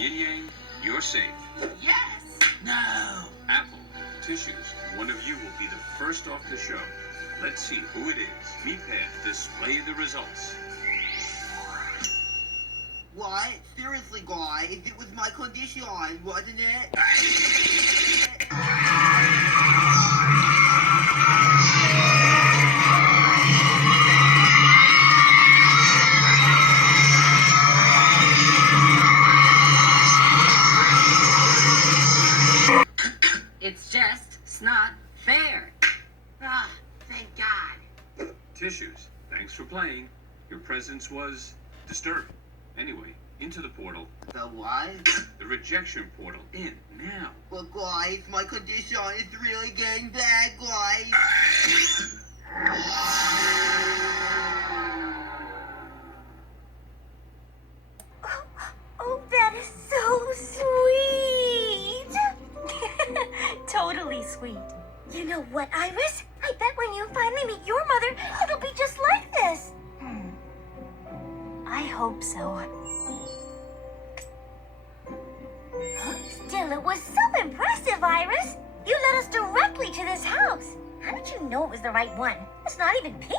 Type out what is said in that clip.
Yin Yang, you're safe. Yes! No! Apple, Tissues, one of you will be the first off the show. Let's see who it is. Meatpad, display the results. What? Seriously, guys, it was my condition, wasn't it? It's not fair. Ah, thank God. Tissues, thanks for playing. Your presence was disturbing. Anyway, into the portal. The what? The rejection portal. In now. But guys, my condition is really getting bad, guys. Oh, that is so sweet. Totally sweet. You know what, Iris? I bet when you finally meet your mother, it'll be just like this. I hope so. Still, it was so impressive, Iris. You led us directly to this house. How did you know it was the right one? It's not even pink.